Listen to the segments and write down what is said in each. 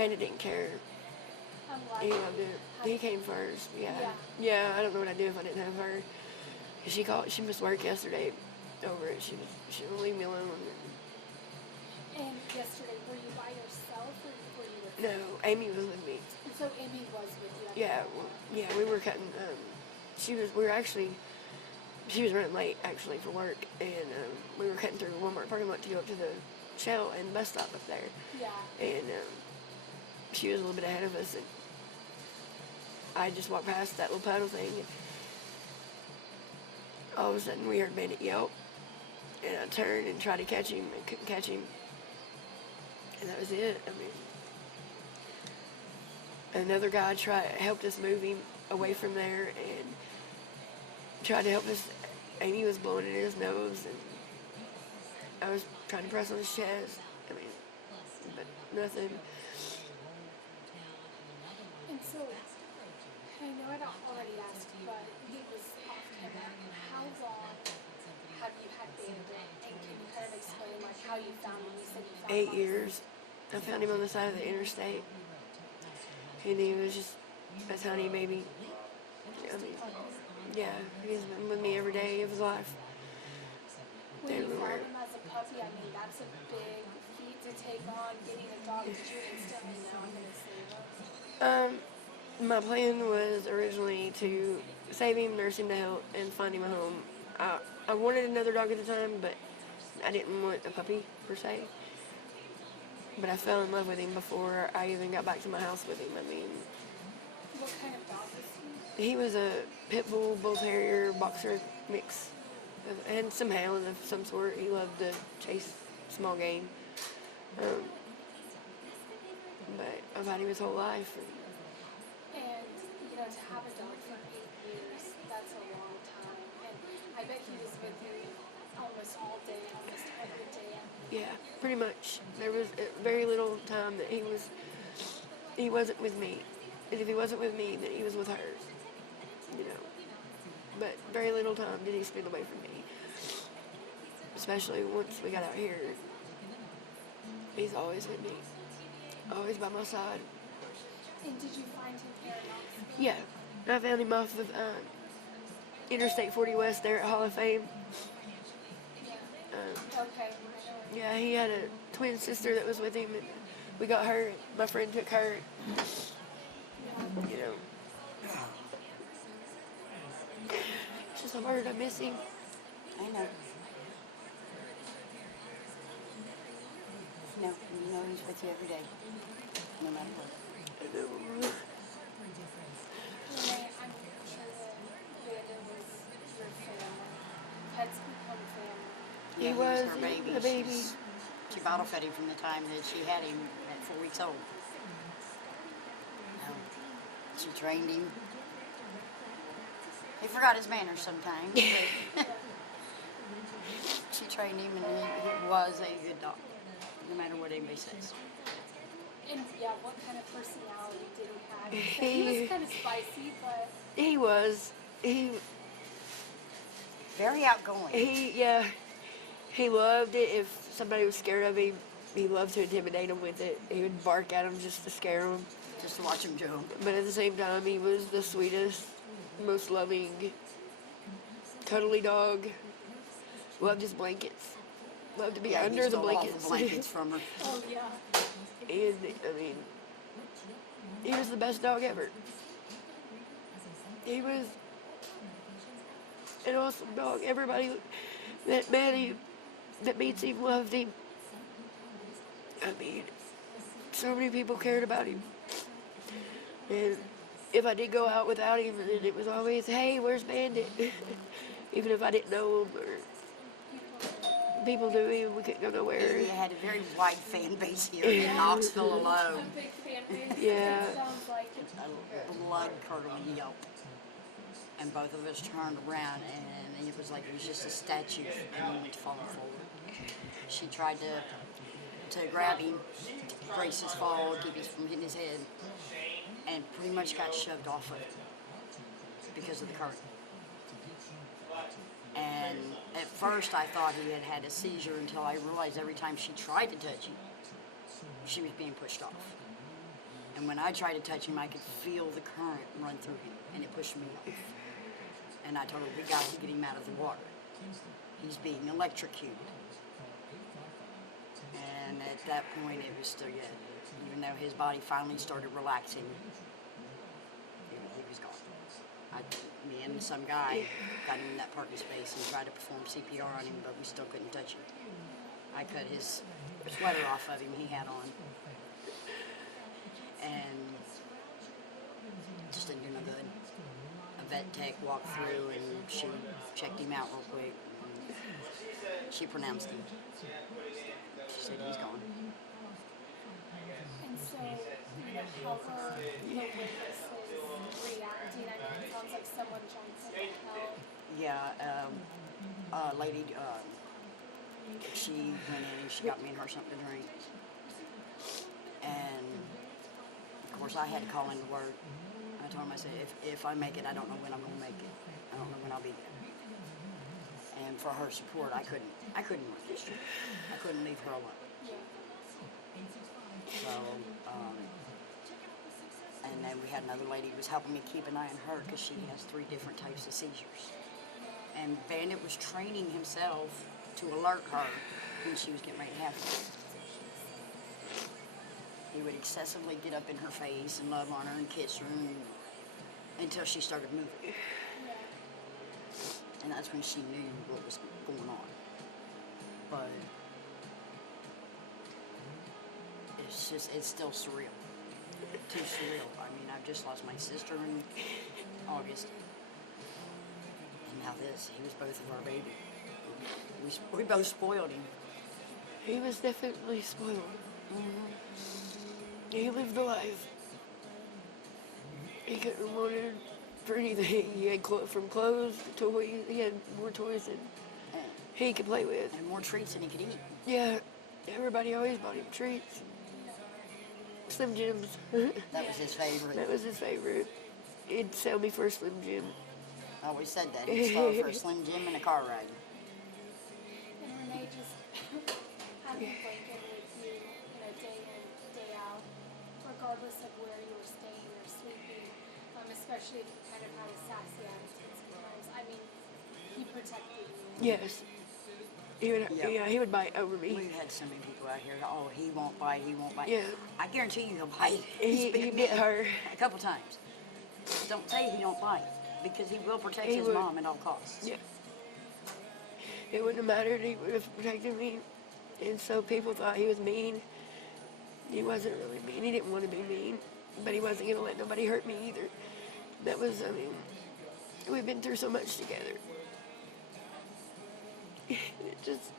Bandit didn't care. He loved it. He came first. Yeah. Yeah. I don't know what I'd do if I didn't have her. She called. She missed work yesterday over it. She would leave me alone. And yesterday, were you by yourself or were you with? No, Amy was with me. And so Amy was with you. Yeah. Yeah. We were cutting. We were actually. She was running late actually for work, and we were cutting through Walmart parking lot to go up to the Shell and bus stop up there. Yeah. And she was a little bit ahead of us, and I just walked past that little puddle thing, and all of a sudden we heard Bandit yelp, and I turned and tried to catch him and couldn't catch him, and that was it. I mean, another guy helped us move him away from there and tried to help us. Amy was blowing in his nose, and I was trying to press on his chest. I mean, but nothing. And so, I know I don't already asked, but it was off camera. How long have you had Bandit? And can you kind of explain like how you found him? You said you found him. 8 years. I found him on the side of the interstate, and he was just a tiny baby. I mean, yeah, he's been with me every day of his life. When you found him as a puppy, I mean, that's a big feat to take on, getting a dog that you instantly know I'm going to save him. My plan was originally to save him, nurse him to health, and find him a home. I wanted another dog at the time, but I didn't want a puppy, per se. But I fell in love with him before I even got back to my house with him. I mean... What kind of dog was he? He was a pit bull, bull terrier, boxer mix, and some hound of some sort. He loved to chase small game. But I've had him his whole life. And, you know, to have a dog for 8 years, that's a long time. And I bet he was with you almost all day, almost every day. Yeah, pretty much. There was very little time that he wasn't with me. And if he wasn't with me, then he was with her. You know. But very little time did he spend away from me. Especially once we got out here. He's always with me. Always by my side. And did you find him here in Knoxville? Yeah. I found him off of Interstate 40 West there at Hall of Fame. Okay. Yeah, he had a twin sister that was with him, and we got her, and my friend took her. You know. It's just a word, I miss him. I know. No, you know he's with you every day, no matter what. I know. Renee, I'm sure that Bandit was your family. Pets become family. He Yeah, was her baby. the baby. She bottle fed him from the time that she had him at 4 weeks old. She trained him. He forgot his manners sometimes, but she trained him, and he was a good dog, no matter what anybody says. And yeah, what kind of personality did he have? He was kind of spicy, but... He was. Very outgoing. He loved it. If somebody was scared of him, he loved to intimidate them with it. He would bark at them just to scare them. Just to watch him jump. But at the same time, he was the sweetest, most loving, cuddly dog. Loved his blankets. Loved to be under the blankets. All the blankets from her. Oh, yeah. And, I mean, he was the best dog ever. He was an awesome dog. Everybody that met him, that meets him, loved him. I mean, so many people cared about him. And if I did go out without him, then it was always, hey, where's Bandit? Even if I didn't know him or people knew him, we couldn't go nowhere. He had a very wide fan base here in Knoxville alone. A big fan base. Yeah. It sounds like it. A blood-curdling yelp. And both of us turned around, and it was like it was just a statue, and he went falling forward. She tried to grab him, brace his fall, keep him from hitting his head, and pretty much got shoved off of it because of the current. And at first I thought he had had a seizure until I realized every time she tried to touch him, she was being pushed off. And when I tried to touch him, I could feel the current run through him, and it pushed me off. And I told her, we got to get him out of the water. He's being electrocuted. And at that point, it was still yet. Even though his body finally started relaxing, he was gone. Me and some guy got him in that parking space and tried to perform CPR on him, but we still couldn't touch him. I cut his sweater off of him he had on. And just didn't do no good. A vet tech walked through and she checked him out real quick. And she pronounced him. She said he's gone. And so, how were the witnesses reacting? I mean, it sounds like someone jumped in to help. Yeah, a lady, she went in and she got me and her something to drink. And of course I had to call into work. I told him, I said, if I make it, I don't know when I'm going to make it. I don't know when I'll be there. And for her support, I couldn't work this year. I couldn't leave her alone. So, and then we had another lady who was helping me keep an eye on her because she has 3 different types of seizures. And Bandit was training himself to alert her when she was getting ready to have it. He would excessively get up in her face and love on her and kiss her until she started moving. And that's when she knew what was going on. But it's still surreal. Too surreal. I mean, I've just lost my sister in August. And now this, he was both of our baby. We both spoiled him. He was definitely spoiled. He lived the life. He couldn't have wanted for anything. He had from clothes to toys. He had more toys than he could play with. And more treats than he could eat. Yeah, everybody always bought him treats. Slim Jims. That was his favorite. That was his favorite. He'd sell me for a Slim Jim. I always said that. He'd start for a Slim Jim and a car ride. And Renee, just having Blanket with you, day in, day out, regardless of where you were staying or sleeping, especially if you kind of had a sassy attitude sometimes. I mean, he protected you. Yes. He would bite over me. We've had so many people out here, oh, he won't bite, he won't bite. Yeah. I guarantee you he'll bite. He bit her. A couple times. Don't say he don't bite, because he will protect his mom at all costs. Yeah. It wouldn't have mattered. He would have protected me. And so people thought he was mean. He wasn't really mean. He didn't want to be mean. But he wasn't going to let nobody hurt me either. That was, we've been through so much together. It's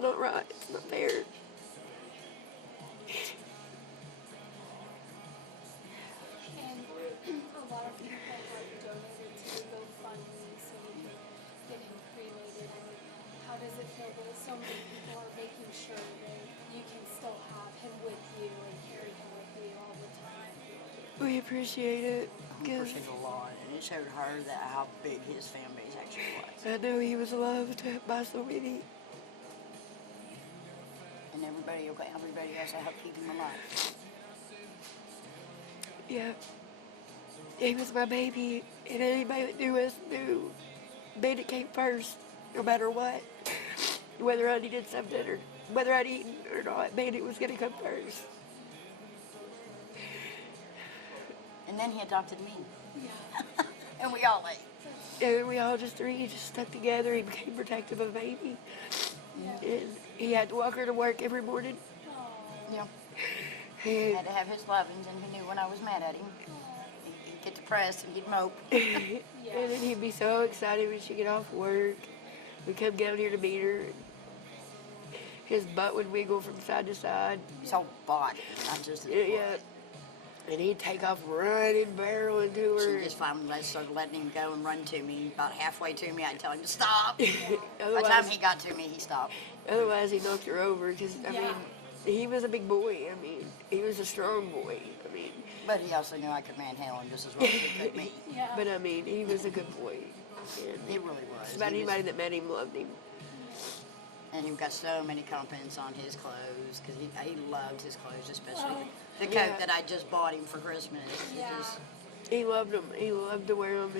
not right. It's not fair. And a lot of people have donated to the GoFundMe so you can get him cremated. I mean, how does it feel that so many people are making sure that you can still have him with you and carry him with you all the time? We appreciate it. I appreciate it a lot, and it showed her that how big his fan base actually was. I know he was loved by so many. And everybody else to help keep him alive. Yeah. He was my baby, and anybody that knew us knew Bandit came first, no matter what. Whether I needed something or whether I'd eaten or not, Bandit was going to come first. And then he adopted me. Yeah. And we all ate. And we all just stuck together. He became protective of baby. And he had to walk her to work every morning. Yeah. He Had to have his lovings, and he knew when I was mad at him. He'd get depressed and he'd mope. And then he'd be so excited when she'd get off work. We'd come down here to meet her. His butt would wiggle from side to side. His whole body, not just his Yeah. butt. And he'd take off running, barreling to her. She just finally started letting him go and run to me. About halfway to me, I'd tell him to stop. By the time otherwise, he got to me, he stopped. otherwise, he knocked her over. Because, he was a big boy. He was a strong boy. But he also knew I could manhandle him just as well as he could me. Yeah. But, he was a good boy. And He really was. about anybody that met him loved him. And he got so many compliments on his clothes because he loved his clothes, especially Wow. the coat Yeah. that I just bought him for Christmas. Yeah. He loved them. He loved to wear them.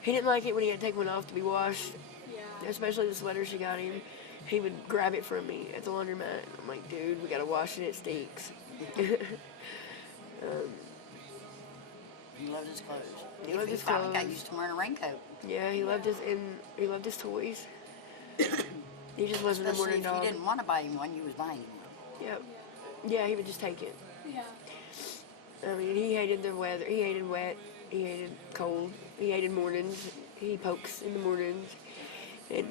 He didn't like it when he had to take one off to be washed, Yeah. especially the sweater she got him. He would grab it from me at the laundromat. I'm like, dude, we gotta wash it. It stinks. He loved his clothes. He loved his finally got clothes. used to wearing a raincoat. Yeah, he loved his toys. He just wasn't a Especially morning if dog. you didn't want to buy him one, you was buying him one. Yep. Yeah, he would just take it. Yeah. I mean, he hated the weather. He hated wet. He hated cold. He hated mornings. He pokes in the mornings. And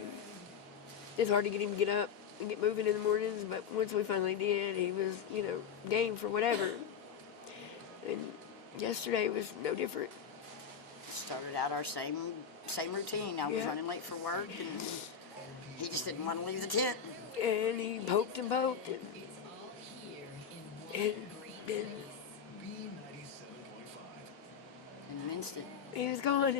it's hard to get him to get up and get moving in the mornings, but once we finally did, he was, game for whatever. And yesterday was no different. Started out our same routine. I was Yeah. running late for work, and he just didn't want to leave the tent. And he poked and poked. And then In an instant. he was gone.